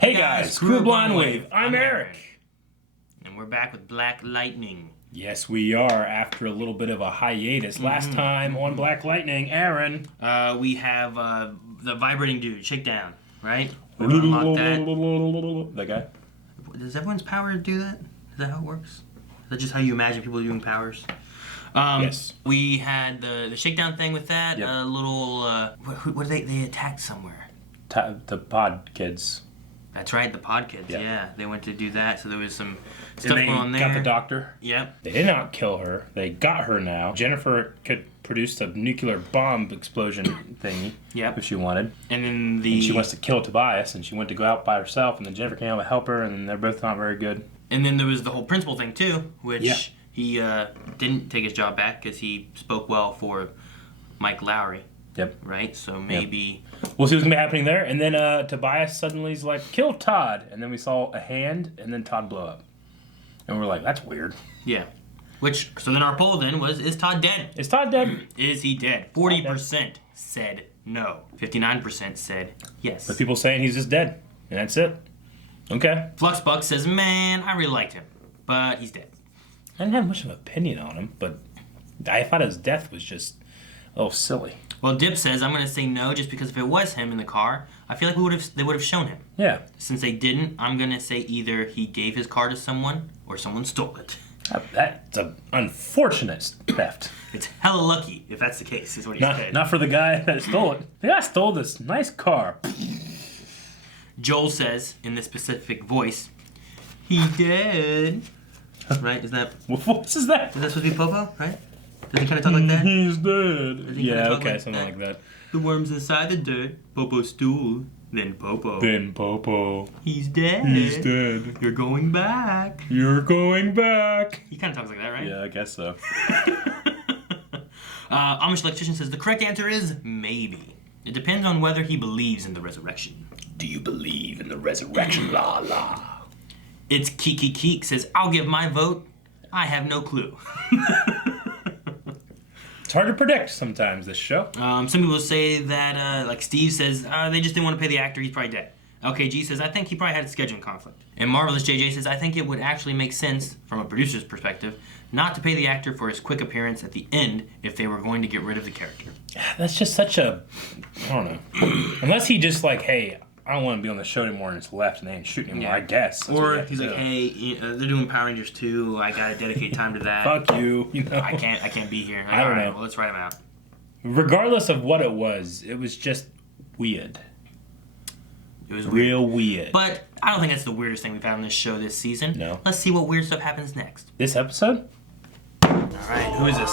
Hey guys, Kuro Blind Wave. I'm Eric. And we're back with Black Lightning. Yes, we are, after a little bit of a hiatus. Last time on Black Lightning, Aaron. We have the vibrating dude, Shakedown, right? Unlock that. That guy? Does everyone's power do that? Is that how it works? Is that just how you imagine people doing powers? Yes. We had the Shakedown thing with that. Yep. A little, what did they attacked somewhere? The pod kids. That's right, the pod kids, Yep. yeah. They went to do that, so there was some And stuff they going on there. got the doctor. Yep. They did not kill her. They got her now. Jennifer could produce a nuclear bomb explosion thingy Yep. if she wanted. And then And she wants to kill Tobias, and she went to go out by herself, and then Jennifer came out to help her, and they're both not very good. And then there was the whole principal thing, too, which Yeah. he didn't take his job back because he spoke well for Mike Lowry, Yep. right? So maybe... We'll see what's going to be happening there. And then Tobias suddenly is like, kill Todd. And then we saw a hand, and then Todd blow up. And we're like, that's weird. Yeah. So then our poll then was, is Todd dead? Is Todd dead? Is he dead? 40% said no. 59% said yes. But people saying he's just dead. And that's it. Okay. Fluxbuck says, man, I really liked him, but he's dead. I didn't have much of an opinion on him, but I thought his death was just, silly. Well, Dip says, I'm going to say no just because if it was him in the car, I feel like they would have shown him. Yeah. Since they didn't, I'm going to say either he gave his car to someone or someone stole it. That's an unfortunate theft. It's hella lucky if that's the case, is what he said. Not for the guy that stole it. The guy stole this nice car. Joel says, in this specific voice, he dead. Right? Is that What voice is that? supposed to be Popo? Right? Does he kind of talk like that? He's dead. Does he kinda Yeah, talk okay, like something that? like that. The worm's inside the dirt. Popo stool. Then Popo. Then Popo. He's dead. He's dead. You're going back. You're going back. He kind of talks like that, right? Yeah, I guess so. Amish Electrician says the correct answer is maybe. It depends on whether he believes in the resurrection. Do you believe in the resurrection? La la. It's Kiki Keek says, I'll give my vote. I have no clue. It's hard to predict sometimes, this show. Some people say that, like Steve says, they just didn't want to pay the actor, he's probably dead. LKG says, I think he probably had a scheduling conflict. And Marvelous JJ says, I think it would actually make sense, from a producer's perspective, not to pay the actor for his quick appearance at the end if they were going to get rid of the character. That's just such a, I don't know. Unless he just like, hey, I don't want to be on the show anymore and it's left and they ain't shooting anymore, I guess. That's Or he's like, hey, they're doing Power Rangers 2, I gotta dedicate time to that. Fuck you, know. I can't be here. Like, I don't know. Well, let's write him out. Regardless of what it was just weird. It was real weird. But I don't think that's the weirdest thing we've had on this show this season. No. Let's see what weird stuff happens next. This episode? Alright, who is this?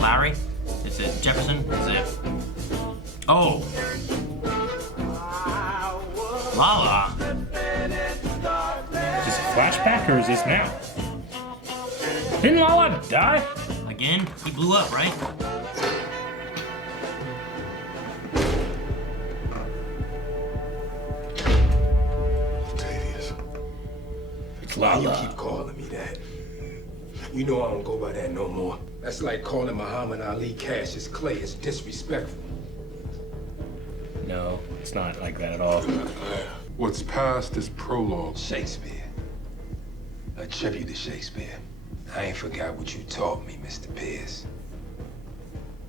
Lowry? Is it Jefferson? Is it... Oh! Lala! Is this a flashback or is this now? Didn't Lala die? Again? He blew up, right? Octavius. It's Why Lala. you keep calling me that? You know I don't go by that no more. That's like calling Muhammad Ali Cassius Clay. It's disrespectful. No, it's not like that at all. What's past is prologue. Shakespeare. A tribute to Shakespeare. I ain't forgot what you taught me, Mr. Pierce.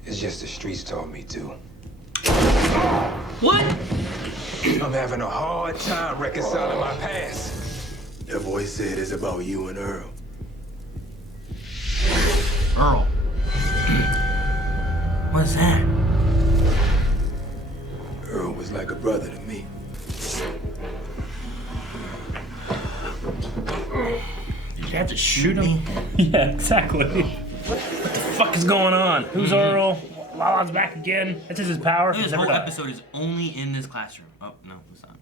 It's just the streets taught me too. What? I'm having a hard time reconciling my past. That voice said it's about you and Earl. Earl. What's that? Earl was like a brother to me. Did you have to shoot him? Yeah, exactly. What the fuck is going on? Who's Earl? Lala's back again. That's just his power. This Never whole died. episode is only in this classroom. Oh, no, it's not.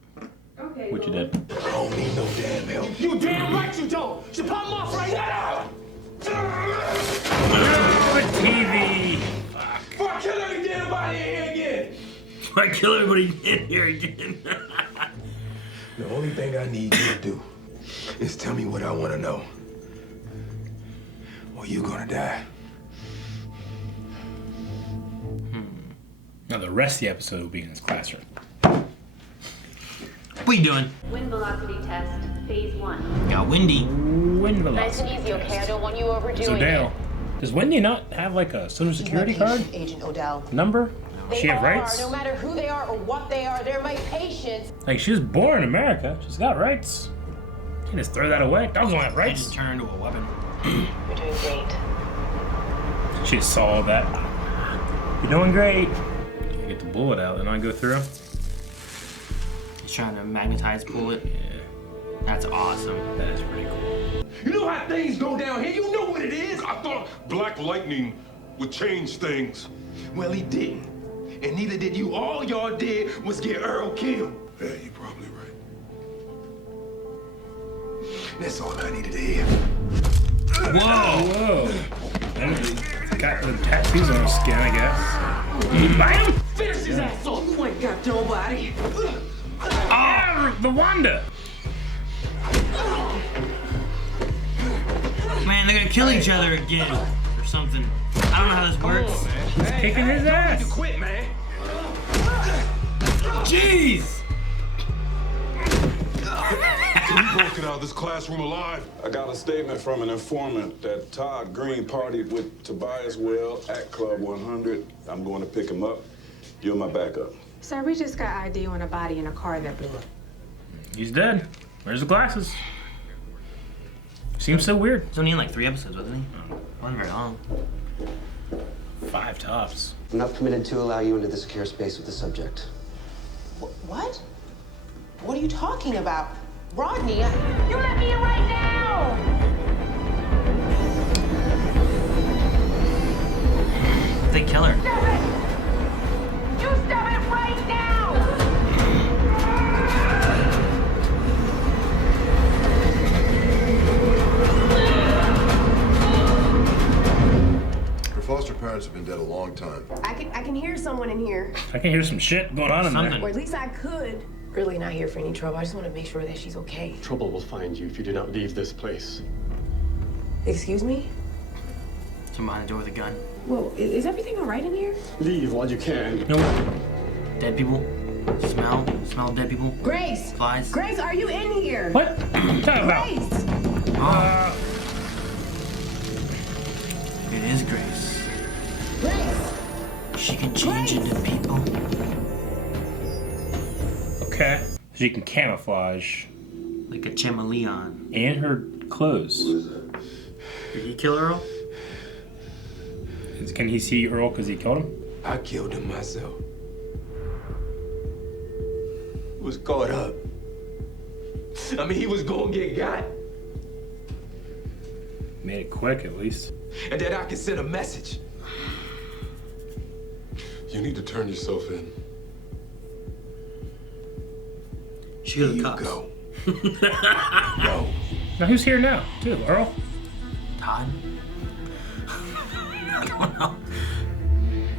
Okay. What you did? I don't need no damn help. You damn right you don't! You pop him off right now! The TV. Before I kill every damn body in here again! I kill everybody in here again. The only thing I need you to do is tell me what I want to know. Or you're gonna die. Now the rest of the episode will be in his classroom. What are you doing? Wind velocity test, phase 1. Got windy. Wind Nice velocity. and easy, okay? I don't want you overdoing So Dale, it. does Wendy not have like a social security card Agent Odell. number? They She have are, rights? no matter who they are or what they are, they're my patients. Like she was born in America. She's got rights. You can just throw that away. Dogs don't have I rights. just turned into a weapon. You're doing great. She saw that. You're doing great. Get the bullet out and I go through. He's trying to magnetize pull it. Yeah, That's awesome. that is pretty cool. You know how things go down here. You know what it is. I thought Black Lightning would change things. Well, he didn't. And neither did you. All y'all did was get Earl killed. Yeah, you're probably right. That's all I needed to hear. Whoa! Whoa. And got the tattoos on his skin, I guess. Bam! Finish his ass off. You ain't got nobody. Ah, the Wanda. Man, they're gonna kill each other again or something. I don't know how this works. He's kicking his You ass. quit, man. Jeez! We broke it out of this classroom alive. I got a statement from an informant that Todd Green partied with Tobias Well at Club 100. I'm going to pick him up. You're my backup. Sir, we just got ID on a body in a car that blew up. He's dead. Where's the glasses? Seems so weird. He's only in like 3 episodes, wasn't he? Wasn't very long. 5 tops. I'm not permitted to allow you into the secure space with the subject. What? What are you talking about? Rodney, You let me in right now! They kill her. Stop it! You stop it right now! Her foster parents have been dead a long time. I can hear someone in here. I can hear some shit going on in Something. Or at least I could. Really not here for any trouble. I just want to make sure that she's okay. Trouble will find you if you do not leave this place. Excuse me? Someone behind the door with a gun. Whoa, is everything all right in here? Leave while you can. there. Nope. Dead people. Smell of dead people. Grace! Flies. Grace, are you in here? What? What are you talking about? Grace! It is Grace. Grace! She can change into people. Okay. She can camouflage. Like a chameleon. And her clothes. Did he kill Earl? Can he see Earl because he killed him? I killed him myself. Was caught up. I mean, he was gonna get got. Made it quick at least. And that I can send a message. You need to turn yourself in. She got the You cops. go. Go. Now who's here now? Too, Earl? Todd? I don't know.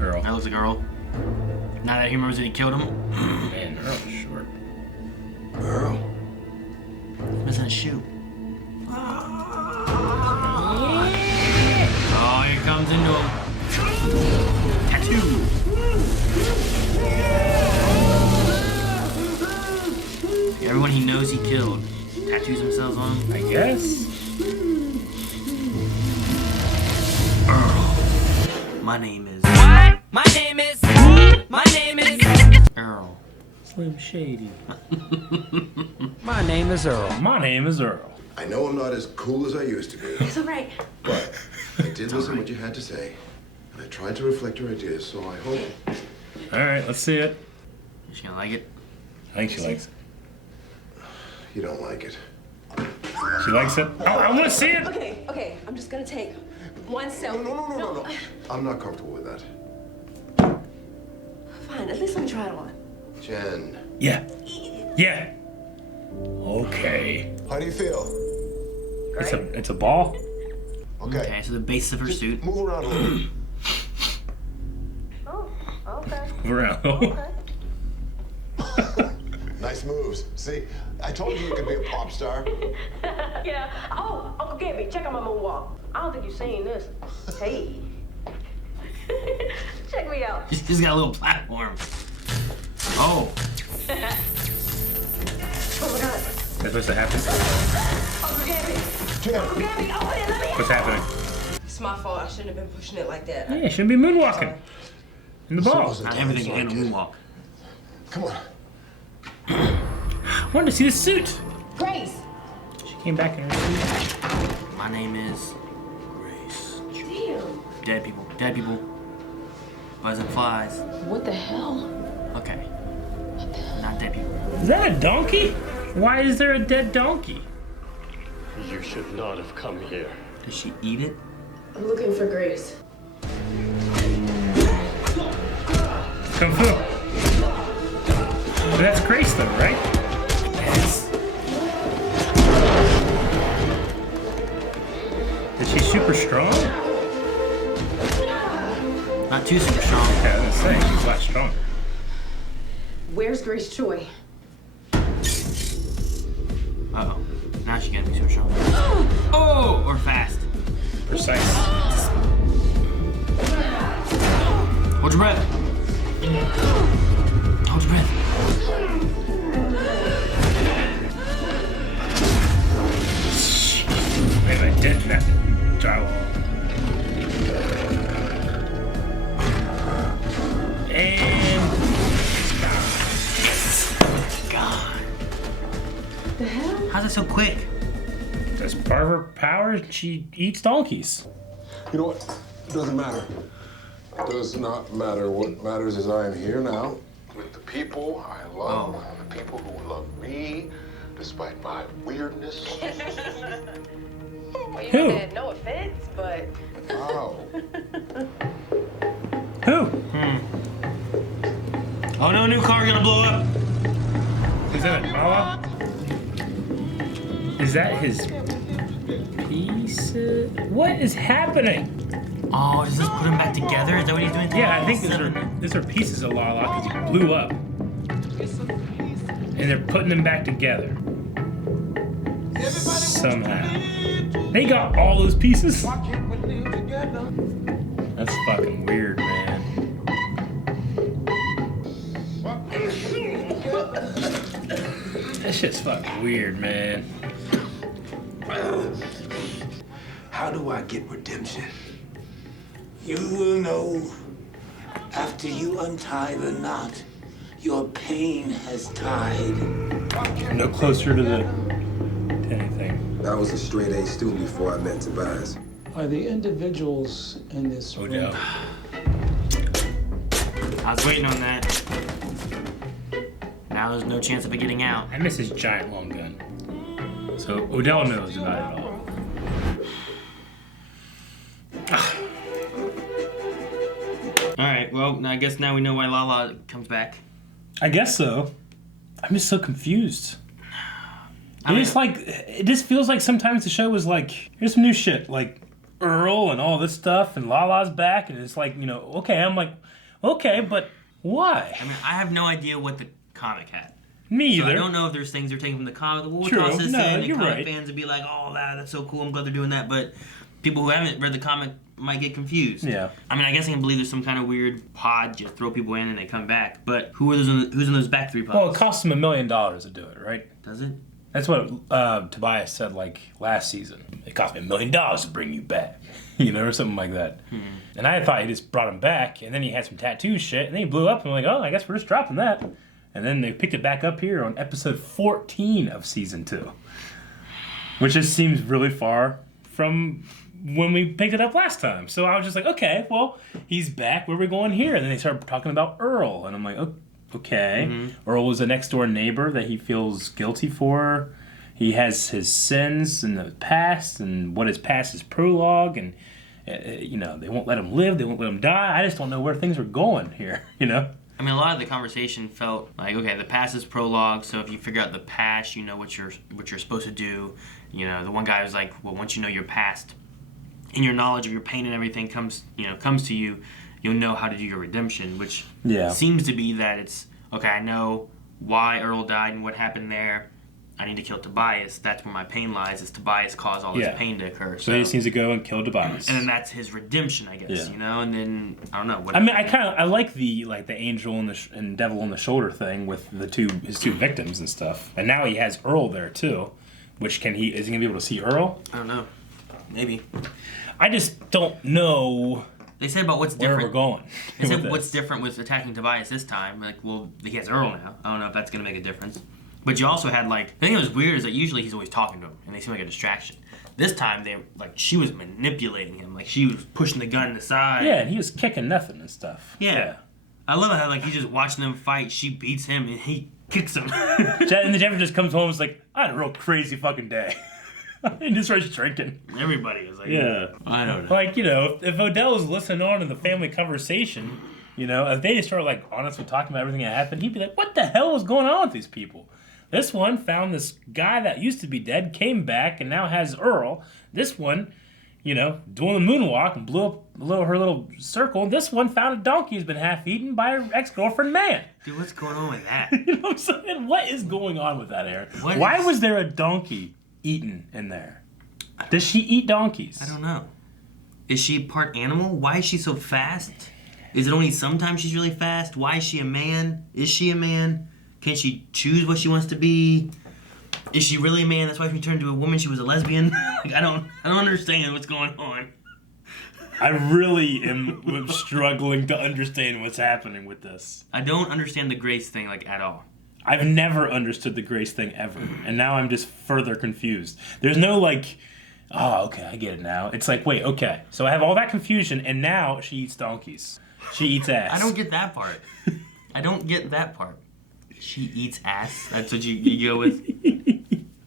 Earl. That looks like Earl. Now that he remembers that he killed him. Man, Earl's short. Earl. Missing a shoe. Oh, here comes into him. Tattoo. Everyone he knows he killed tattoos themselves on him. I guess. My name is What? My name is Earl. Slim Shady. My name is Earl. My name is Earl. I know I'm not as cool as I used to be, It's all right. but I did listen to what you had to say, and I tried to reflect your ideas, so I hope. Alright, let's see it. Is she gonna like it? I think she likes it. You don't like it. She likes it? I want to see it! Okay, I'm just gonna take one selfie. No. I'm not comfortable with that. Fine, at least let me try it on. Jen. Yeah. Yeah. Okay. How do you feel? It's a ball? Okay, so the base of her suit. Move around a little. Oh, okay. Around. Nice moves. See, I told you could be a pop star. Yeah. Oh, Uncle Gabby, check out my moonwalk. I don't think you've seen this. Hey. Check me out. She's got a little platform. Oh. That's supposed to happen. What's happening? It's my fault. I shouldn't have been pushing it like that. Yeah, you shouldn't be moonwalking. In the ball. Not everything can handle moonwalk. Come on. I wanted to see the suit. Grace. She came back in her suit. My name is Grace. Damn. Dead people. Dead people. Buzzing flies. What the hell? Okay. Not dead people. Is that a donkey? Why is there a dead donkey? You should not have come here. Did she eat it? I'm looking for Grace. Kung Fu. But that's Grace though, right? Yes. Is she super strong? Not too super strong. Yeah, I was gonna say, she's a lot stronger. Where's Grace Choi? Uh-oh. Now she's gonna be super strong. Oh! Or fast. Precise. Hold your breath. Hold your breath. Maybe I did that drywall. And God. The hell? How's it so quick? that's part of her power. She eats donkeys. You know what? It doesn't matter. It does not matter. What matters is I am here now with the people I love, the people who love me, despite my weirdness. Well, you Who? said no offense, but. Wow. Who? Oh no, new car gonna blow up. Is that a Mala? Is that his piece? What is happening? Oh, does this put them back together? Is that what he's doing? Yeah, I think these are pieces of Lala because he blew up. And they're putting them back together. Somehow. They got all those pieces? That's fucking weird, man. That shit's fucking weird, man. How do I get redemption? You will know after you untie the knot your pain has tied. No closer to anything. I was a straight A student before I met Tobias. Are the individuals in this room? Odell. I was waiting on that. Now there's no chance of it getting out. I miss his giant long gun. So Odell knows about it all. Alright, well, I guess now we know why Lala comes back. I guess so. I'm just so confused. It just feels like sometimes the show was like, here's some new shit, like Earl and all this stuff, and Lala's back, and it's like, okay. I'm like, okay, but why? I mean, I have no idea what the comic had. Me either. So I don't know if there's things they're taking from the comic. We'll True. toss this No, in, and you're comic right. fans would be like, oh, that's so cool, I'm glad they're doing that, but people who haven't read the comic might get confused. Yeah. I mean, I guess I can believe there's some kind of weird pod, you throw people in and they come back, but who's in those back three pods? Well, it costs them $1 million to do it, right? Does it? That's what Tobias said, like, last season. It cost me $1 million to bring you back. Or something like that. And I thought he just brought him back, and then he had some tattoo shit, and then he blew up, and I'm like, oh, I guess we're just dropping that. And then they picked it back up here on episode 14 of season 2. Which just seems really far from when we picked it up last time. So I was just like, okay, well, he's back. Where are we going here? And then they started talking about Earl, and I'm like, okay. Earl was a next door neighbor that he feels guilty for. He has his sins in the past, and what his past is prologue, and they won't let him live, they won't let him die. I just don't know where things are going here, I mean, a lot of the conversation felt like, okay, the past is prologue, so if you figure out the past, you know what you're supposed to do. The one guy was like, well, once you know your past, and your knowledge of your pain and everything comes to you, you'll know how to do your redemption, which seems to be that it's, okay, I know why Earl died and what happened there, I need to kill Tobias. That's where my pain lies. Is Tobias caused all this pain to occur? So he just needs to go and kill Tobias. And then that's his redemption, I guess. You know, and then I don't know. I mean, I like the angel and devil on the shoulder thing with his two victims and stuff. And now he has Earl there too, which is he gonna be able to see Earl? I don't know. Maybe. I just don't know. They said about what's different. Where we're going. They said what's different with attacking Tobias this time. Like, well, he has Earl now. I don't know if that's gonna make a difference. But you also had, like, the thing that was weird is that usually he's always talking to him, and they seem like a distraction. This time, she was manipulating him. Like, she was pushing the gun aside. Yeah, and he was kicking nothing and stuff. Yeah. I love how, like, he's just watching them fight. She beats him, and he kicks him. And the Jennifer just comes home and is like, I had a real crazy fucking day. And just starts drinking. Everybody is like, yeah. I don't know. Like, you know, if Odell was listening on in the family conversation, you know, if they just started, like, honestly talking about everything that happened, he'd be like, what the hell is going on with these people? This one found this guy that used to be dead, came back, and now has Earl. This one, you know, doing the moonwalk and blew up her little circle. This one found a donkey who's been half-eaten by her ex-girlfriend, man. Dude, what's going on with that? You know what I'm saying? What is going on with that, Aaron? Why was there a donkey eaten in there? Does she eat donkeys? I don't know. Is she part animal? Why is she so fast? Is it only sometimes she's really fast? Why is she a man? Is she a man? Can she choose what she wants to be? Is she really a man? That's why she turned into a woman. She was a lesbian. Like, I don't understand what's going on. I really am struggling to understand what's happening with this. I don't understand the Grace thing, like, at all. I've never understood the Grace thing ever, and now I'm just further confused. There's no, like, oh, okay, I get it now. It's like, wait, okay, so I have all that confusion, and now she eats donkeys. She eats ass. I don't get that part. I don't get that part. She eats ass? That's what you go with?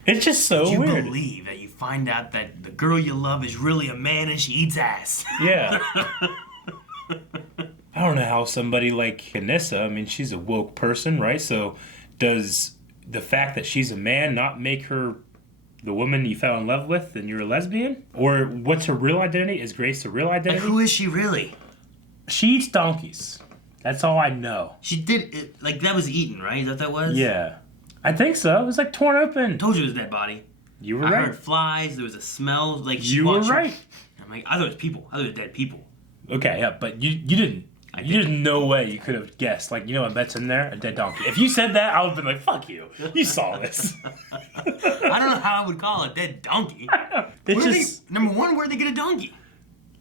It's just so weird. You believe that you find out that the girl you love is really a man and she eats ass. Yeah. I don't know how somebody like Anissa, I mean, she's a woke person, right? So does the fact that she's a man not make her the woman you fell in love with and you're a lesbian? Or what's her real identity? Is Grace the real identity? Like, who is she really? She eats donkeys. That's all I know. She did it, like, that was eaten, right? Is that what that was? Yeah. I think so. It was like torn open. I told you it was a dead body. You were I right. heard flies. There was a smell. Like, you were right. I'm like, I thought it was people. I thought it was dead people. Okay, yeah, but you didn't. There's no way you could have guessed. Like, you know what bet's in there? A dead donkey. If you said that, I would have been like, fuck you. You saw this. I don't know how I would call a dead donkey. Number one, where'd they get a donkey?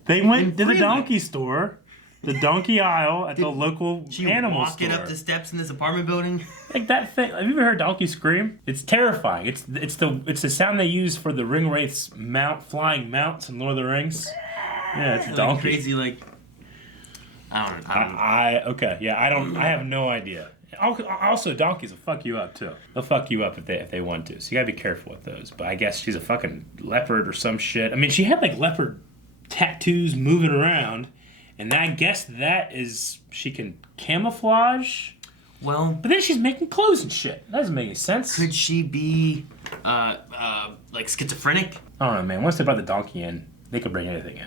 They went to the donkey store. The donkey aisle at the local animal store. She walked up the steps in this apartment building. Like that thing. Have you ever heard donkey scream? It's terrifying. It's the sound they use for the Ringwraith's flying mounts in Lord of the Rings. Yeah, it's a donkey. Like crazy, like I don't know. Okay, yeah, I have no idea. Also, donkeys will fuck you up too. They'll fuck you up if they want to. So you gotta be careful with those. But I guess she's a fucking leopard or some shit. I mean, she had like leopard tattoos moving around. And I guess that is, she can camouflage. Well, but then she's making clothes and shit. That doesn't make any sense. Could she be, like schizophrenic? I don't know, man. Once they brought the donkey in, they could bring anything in.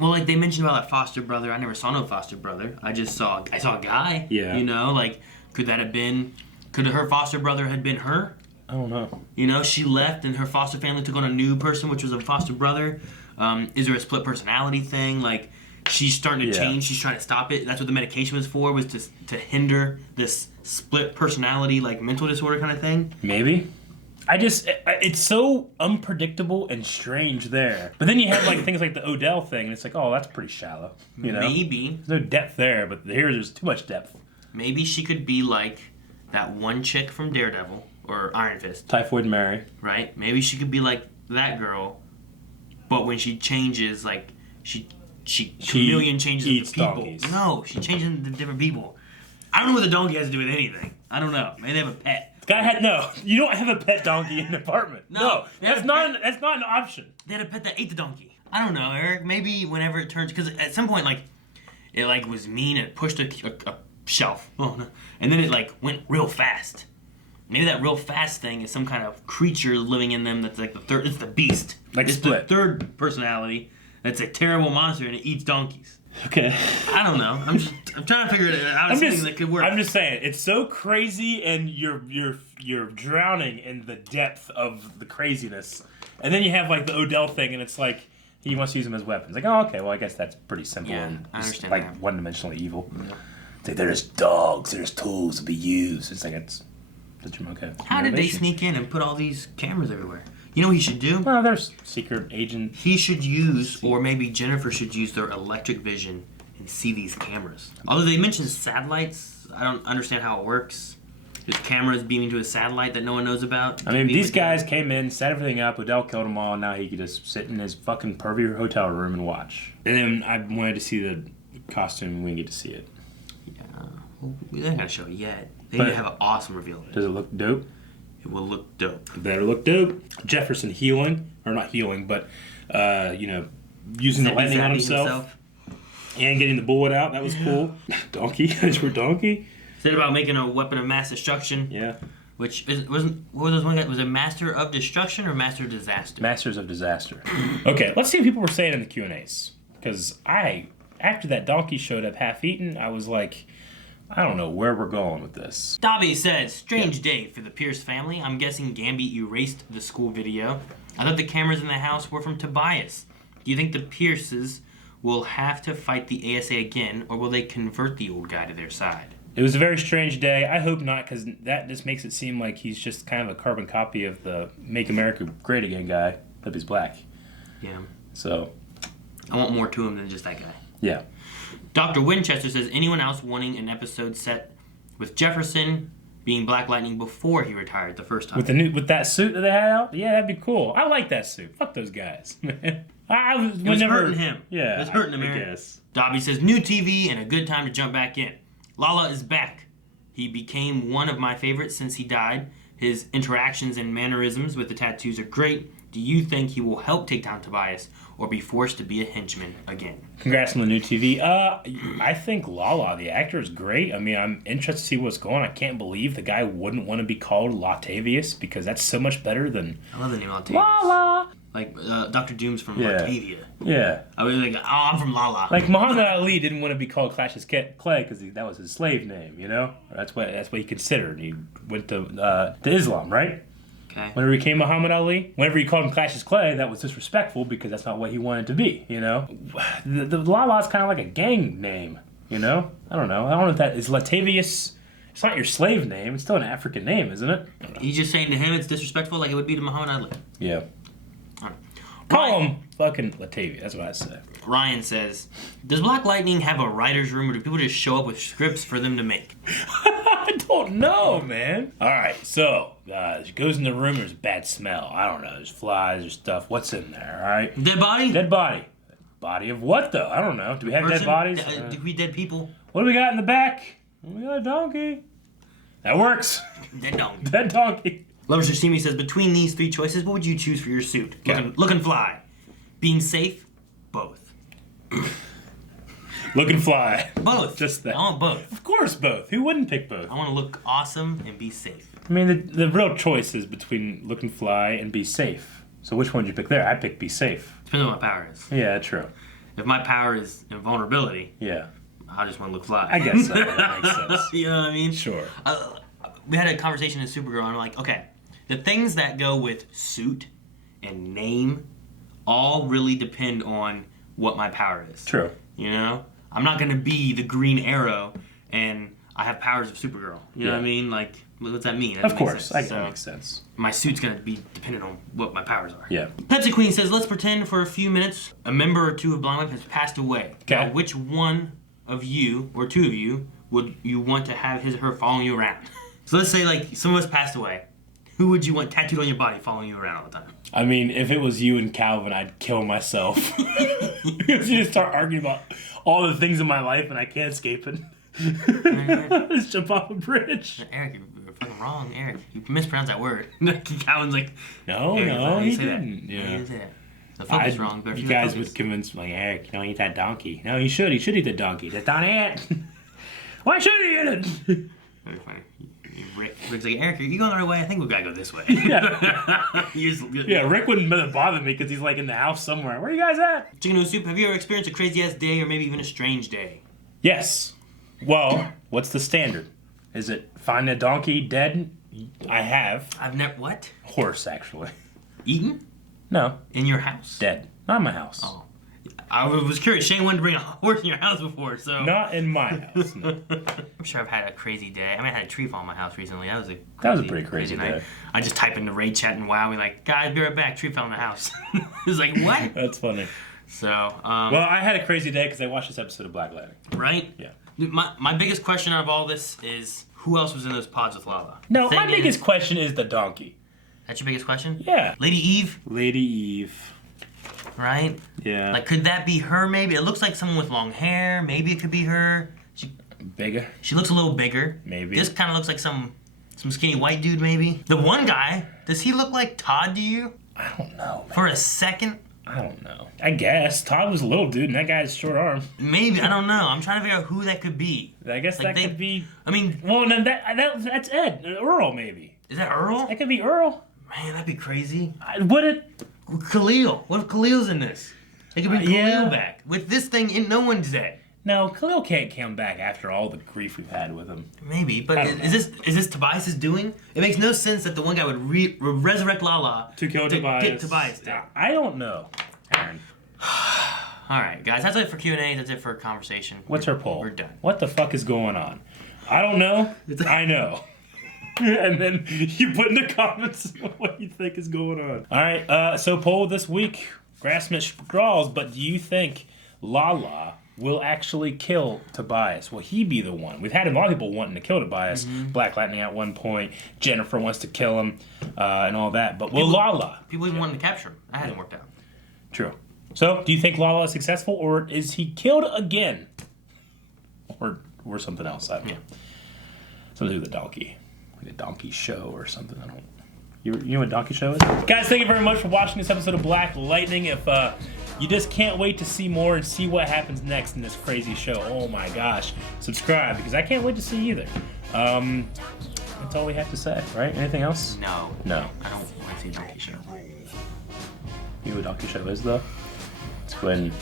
Well, like they mentioned about that foster brother. I never saw no foster brother. I saw a guy. Yeah. You know, like could her foster brother had been her? I don't know. You know, she left and her foster family took on a new person, which was a foster brother. Is there a split personality thing? Like. She's starting to change. She's trying to stop it. That's what the medication was for, was to hinder this split personality, like mental disorder kind of thing. Maybe. It's so unpredictable and strange there. But then you have like things like the Odell thing, and it's like, oh, that's pretty shallow. You know? Maybe. There's no depth there, but there's too much depth. Maybe she could be like that one chick from Daredevil or Iron Fist. Typhoid Mary. Right? Maybe she could be like that girl, but when she changes, like she chameleon changes into people. Donkeys. No, she changes into different people. I don't know what the donkey has to do with anything. I don't know. Maybe they have a pet. No, you don't have a pet donkey in an apartment. No, that's not an option. They had a pet that ate the donkey. I don't know, Eric. Maybe whenever it turns, because at some point, like, it like was mean and it pushed a shelf. Oh no! And then it like went real fast. Maybe that real fast thing is some kind of creature living in them that's like the third. It's the beast. Like it's Split. The third personality. That's a terrible monster and it eats donkeys. Okay. I don't know. I'm trying to figure it out. Something that could work. I'm just saying, it's so crazy, and you're drowning in the depth of the craziness. And then you have like the Odell thing, and it's like he wants to use them as weapons. Like, oh, okay, well, I guess that's pretty simple. Yeah, and I understand like that. one-dimensionally evil. Yeah. It's like there's dogs, there's tools to be used. It's like it's such a okay. How did they sneak in and put all these cameras everywhere? You know what he should do? Well, there's secret agent. He should use, or maybe Jennifer should use their electric vision and see these cameras. Although they mentioned satellites, I don't understand how it works. There's cameras beaming to a satellite that no one knows about. I mean, these guys came in, set everything up, Odell killed them all, and now he could just sit in his fucking pervy hotel room and watch. And then I wanted to see the costume, we didn't get to see it. Yeah, well, we didn't gotta show it yet. They need to have an awesome reveal of it. Does it look dope? It will look dope. It better look dope. Jefferson healing, or not healing, but, using the lightning on himself. And getting the bullet out, that was cool. Donkey, that's for Donkey. Said about making a weapon of mass destruction. Yeah. Which wasn't, what was those one guy? Was it Master of Destruction or Master of Disaster? Masters of Disaster. Okay, let's see what people were saying in the Q&As. Because after that Donkey showed up half-eaten, I was like, I don't know where we're going with this. Dobby says, strange day for the Pierce family. I'm guessing Gamby erased the school video. I thought the cameras in the house were from Tobias. Do you think the Pierces will have to fight the ASA again, or will they convert the old guy to their side? It was a very strange day. I hope not, because that just makes it seem like he's just kind of a carbon copy of the Make America Great Again guy, except he's black. Yeah. So. I want more to him than just that guy. Yeah. Dr. Winchester says, anyone else wanting an episode set with Jefferson being Black Lightning before he retired the first time? With that suit that they had out? Yeah, that'd be cool. I like that suit. Fuck those guys. It was hurting him. Yeah. It was hurting him, I Aaron. guess. Dobby says, new TV and a good time to jump back in. Lala is back. He became one of my favorites since he died. His interactions and mannerisms with the tattoos are great. Do you think he will help take down Tobias or be forced to be a henchman again? Congrats on the new TV. I think Lala, the actor, is great. I mean, I'm interested to see what's going on. I can't believe the guy wouldn't want to be called Latavius, because that's so much better than... I love the name Latavius. Lala! Like Dr. Doom's from Latavia. Yeah. I was like, oh, I'm from Lala. Like Muhammad Ali didn't want to be called Cassius Clay because that was his slave name, you know? That's what he considered. He went to Islam, right? Okay. Whenever he became Muhammad Ali, whenever he called him Cassius Clay, that was disrespectful because that's not what he wanted to be, you know? The Lala's kind of like a gang name, you know? I don't know if that is Latavius. It's not your slave name. It's still an African name, isn't it? He's just saying to him it's disrespectful like it would be to Muhammad Ali. Yeah. Call him fucking Latavia. That's what I say. Ryan says, does Black Lightning have a writer's room, or do people just show up with scripts for them to make? I don't know, man. All right, so she goes in the room. There's a bad smell. I don't know. There's flies. There's stuff. What's in there? All right. Dead body? Dead body. Body of what, though? I don't know. Do we have dead bodies? Do we dead people? What do we got in the back? We got a donkey. That works. Dead donkey. Dead donkey. Lover Shashimi says, between these three choices, what would you choose for your suit? Okay. Looking fly. Being safe? Both. Looking fly. Both. Just that. I want both. Of course, both. Who wouldn't pick both? I want to look awesome and be safe. I mean, the real choice is between looking fly and be safe. So which one would you pick there? I'd pick be safe. Depends on what my power is. Yeah, true. If my power is invulnerability, yeah, I just want to look fly. I guess so. That makes sense. You know what I mean? Sure. We had a conversation in Supergirl, and I'm like, okay, the things that go with suit and name all really depend on what my power is. True. You know? I'm not going to be the Green Arrow and I have powers of Supergirl. You know what I mean? Like, what's that mean? Of course. That makes sense. My suit's going to be dependent on what my powers are. Yeah. Pepsi Queen says, let's pretend for a few minutes a member or two of Blind Life has passed away. Okay. Now, which one of you, or two of you, would you want to have his or her following you around? So let's say, like, someone has passed away. Who would you want tattooed on your body following you around all the time? I mean, if it was you and Calvin, I'd kill myself. Because you just start arguing about all the things in my life and I can't escape it. Just jump off a bridge. Eric, you're fucking wrong, Eric. You mispronounced that word. Calvin's like, no, he didn't. Yeah. He didn't say that. The focus wrong. But you guys would convince me, like, Eric, you don't eat that donkey. No, you should. He should eat the donkey. That's not it. Why should he eat it? Very funny. Rick's like, Eric, you going the right way? I think we gotta go this way. Yeah, Rick wouldn't bother me because he's like in the house somewhere. Where are you guys at? Chicken noodle soup, have you ever experienced a crazy ass day or maybe even a strange day? Yes. Well, what's the standard? Is it find a donkey dead? I have. I've never. What? Horse, actually. Eaten? No. In your house? Dead. Not in my house. Oh. I was curious. Shane wanted to bring a horse in your house before, so. Not in my house, no. I'm sure I've had a crazy day. I mean, I had a tree fall in my house recently. That was a pretty crazy day. night. I just type in the raid chat and wow, we like, guys, be right back. Tree fell in the house. It was like, what? That's funny. So, well, I had a crazy day because I watched this episode of Black Lightning. Right? Yeah. My biggest question out of all this is who else was in those pods with Lala? No, my biggest question is the donkey. That's your biggest question? Yeah. Lady Eve? Lady Eve. Right? Yeah. Like, could that be her maybe? It looks like someone with long hair. Maybe it could be her. Bigger? She looks a little bigger. Maybe. This kind of looks like some skinny white dude maybe. The one guy, does he look like Todd to you? I don't know, man. For a second? I don't know. I guess. Todd was a little dude and that guy has short arm. Maybe. I don't know. I'm trying to figure out who that could be. I guess like that could be... I mean... Well, no, that's Ed. Earl, maybe. Is that Earl? That could be Earl. Man, that'd be crazy. Would it? Khalil. What if Khalil's in this? It could be Khalil back. With this thing, no one's dead. No, Khalil can't come back after all the grief we've had with him. Maybe, but is this Tobias' doing? It makes no sense that the one guy would resurrect Lala to kill Tobias. Get Tobias dead. I don't know, Aaron. All right, guys, that's it for Q&A. That's it for conversation. What's our poll? We're done. What the fuck is going on? I don't know. I know. And then you put in the comments what you think is going on. All right, so poll this week. Grassman straws, but do you think Lala will actually kill Tobias? Will he be the one? We've had a lot of people wanting to kill Tobias. Black Lightning at one point. Jennifer wants to kill him and all that. But will Lala? People even wanted to capture him. That hasn't worked out. True. So, do you think Lala is successful, or is he killed again? Or something else? I don't know. Something to do with the donkey. Like a donkey show or something. I don't. You know what donkey show is? Guys, thank you very much for watching this episode of Black Lightning. If you just can't wait to see more and see what happens next in this crazy show, oh my gosh, subscribe because I can't wait to see either. That's all we have to say, right? Anything else? No. No. I don't want to see a donkey show. You know what donkey show is though? It's when